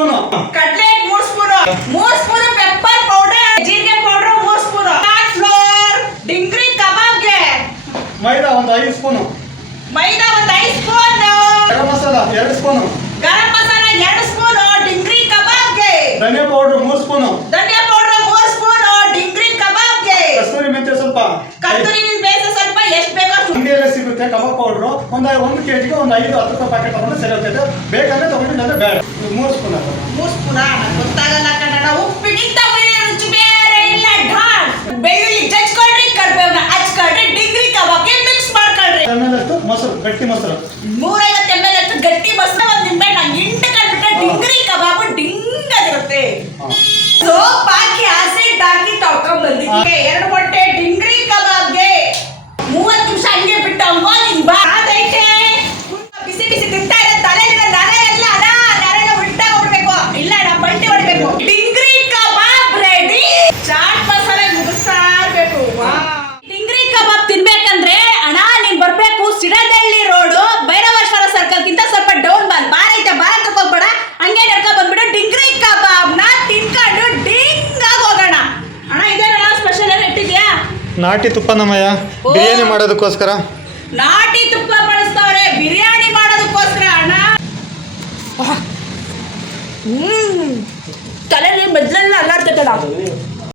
Spoon, cutlet 3 spoon, 3 spoon pepper powder, ಜೀರಿಗೆ powder 3 spoon, corn flour, ಡಿಂಗ್ರಿ ಕಬಾಬ್ಗೆ ಮೈದಾ ಒಂದು 5 ಸ್ಪೂನ್, ಮೈದಾ ಒಂದು 5 spoon, garam masala 2 spoon, garam masala 2 spoon, ಡಿಂಗ್ರಿ ಕಬಾಬ್ಗೆ ಧನಿಯಾ ಪೌಡರ್ 3 ಸ್ಪೂನ್, ಧನಿಯಾ ಪೌಡರ್ 3 ಸ್ಪೂನ್, ಡಿಂಗ್ರಿ ಕಬಾಬ್ಗೆ ಕಸ್ತೂರಿ ಮೆಂತ್ಯ ಸ್ವಲ್ಪ, ಕಸ್ತೂರಿ ಮೆಂತ್ಯ ಸ್ವಲ್ಪ ಎಷ್ಟು ಬೇಕೋ ಅಂಗಡಿಯಲ್ಲೇ ಸಿಗುತ್ತೆ. ಕಬಾಬ್ ಪೌಡರ್ ಒಂದು ಕೆಜಿಗೆ ಒಂದು 5-10 ರೂಪಾಯಿ ಪ್ಯಾಕೆಟ್ ತಗೊಂಡು ಸರಿ ಹೋಗ್ತೈತೆ. ಬೇಕಂದ್ರೆ ತಗೊಂಡು ಅಂದ್ರೆ ಬೇಡ. 3 ಸ್ಪೂನ್ ಹಾಕೋಣ. 3 ಸ್ಪೂನ್ ಗೊತ್ತಾಗಲ್ಲ ಕನ್ನಡ. ಉಪ್ಪಿಗಿಂತ ರುಚಿ ಬೇರೆ ಇಲ್ಲ. ಢಾಲ್ ಬೆಳ್ಳುಳ್ಳಿ ಜಜ್ಕೊಳ್ರಿ, ಕರ್ಬೇವನ್ನ ಹಚ್ಕೊಳ್ರಿ, ಡಿಂಗ್ರಿ ಕಬಾಬ್ಗೆ ಮಿಕ್ಸ್ ಮಾಡ್ಕೊಳ್ರಿ. ಮಸಾಲೆ ಮೊಸರು, ಗಟ್ಟಿ ಮೊಸರು 150 ml ಅಷ್ಟು ಗಟ್ಟಿ ಮೊಸರು, ಒಂದು ನಿಂಬೆ ಇಂಟು ಕಟ್ಬಿಟ್ರೆ ಡಿಂಗ್ರಿ ಕಬಾಬ್ ಡಿಂಗ್ ಆಗಿರುತ್ತೆ. ಸೋಪ್ ಹಾಕಿ ಆಸಿಡ್ ಹಾಕಿ ತೊಳ್ಕೊಂಡ್ ಬಂದಿದ್ದೀವಿ. 2 ಮೊಟ್ಟೆ ಡಿಂಗ್ರಿ ಕಬಾಬ್ಗೆ 30 ನಿಮಿಷ ಹಂಗೆ ಬಿಟ್ಟು ಅದೈತೆ. ಬಿಸಿ ಬಿಸಿ ತಿಂತಾ ಇರೋ ತಲೆಲಿನ ನರ ಎಲ್ಲ ನರೆಲ್ಲ ಉಲ್ಟಾಗೋಗ್ಬಿಡ್ಬೇಕು. ಇಲ್ಲ ಬಂಟಿ ಹೊಡಿಬೇಕು. Dingri kebab ready. ಚಾಟ್ ಮಸಾಲೆ ಮುಗಿಸ್ತಾ ಇರ್ಬೇಕು. ಡಿಂಗ್ರಿ ಕಬಾಬ್ ತಿನ್ಬೇಕಂದ್ರೆ ಅಣ್ಣ ನೀನ್ ಬರ್ಬೇಕು ಸಿಡದಳ್ಳಿ ರೋಡು ಭೈರವೇಶ್ವರ ಸರ್ಕಲ್ ಗಿಂತ ಸ್ವಲ್ಪ ಡೌನ್ ಬಾರ್ ಐತೆ. ಬಾರ್ ಹೋಗ್ಬೇಡ, ಹಂಗೆ ನಡ್ಕೊ ಬಂದ್ಬಿಡು. ಡಿಂಗ್ರಿ ಕಬಾಬ್ ನ ತಿನ್ಕೊಂಡು ಡಿಂಗ್ ಆಗಿ ಹೋಗೋಣ. ಅಣ್ಣ ಇದೇನಣ್ಣ ಸ್ಪೆಷಲ್ ಏನು ಇಟ್ಟಿದ್ಯಾ? ನಾಟಿ ತುಪ್ಪ ನಮ್ಮಯ್ಯ ಬಿರಿಯಾನಿ ಮಾಡೋದಕ್ಕೋಸ್ಕರ. ನಾಟಿ ತುಪ್ಪ ಬಳಸ್ತವ್ರೆ ಬಿರಿಯಾನಿ ಮಾಡೋದಕ್ಕೋಸ್ಕರ ಅಣ್ಣ. ತಲೆ ಮೊದ್ಲೆಲ್ಲ ಅಲ್ಲಾಡ್ತೈತಡ.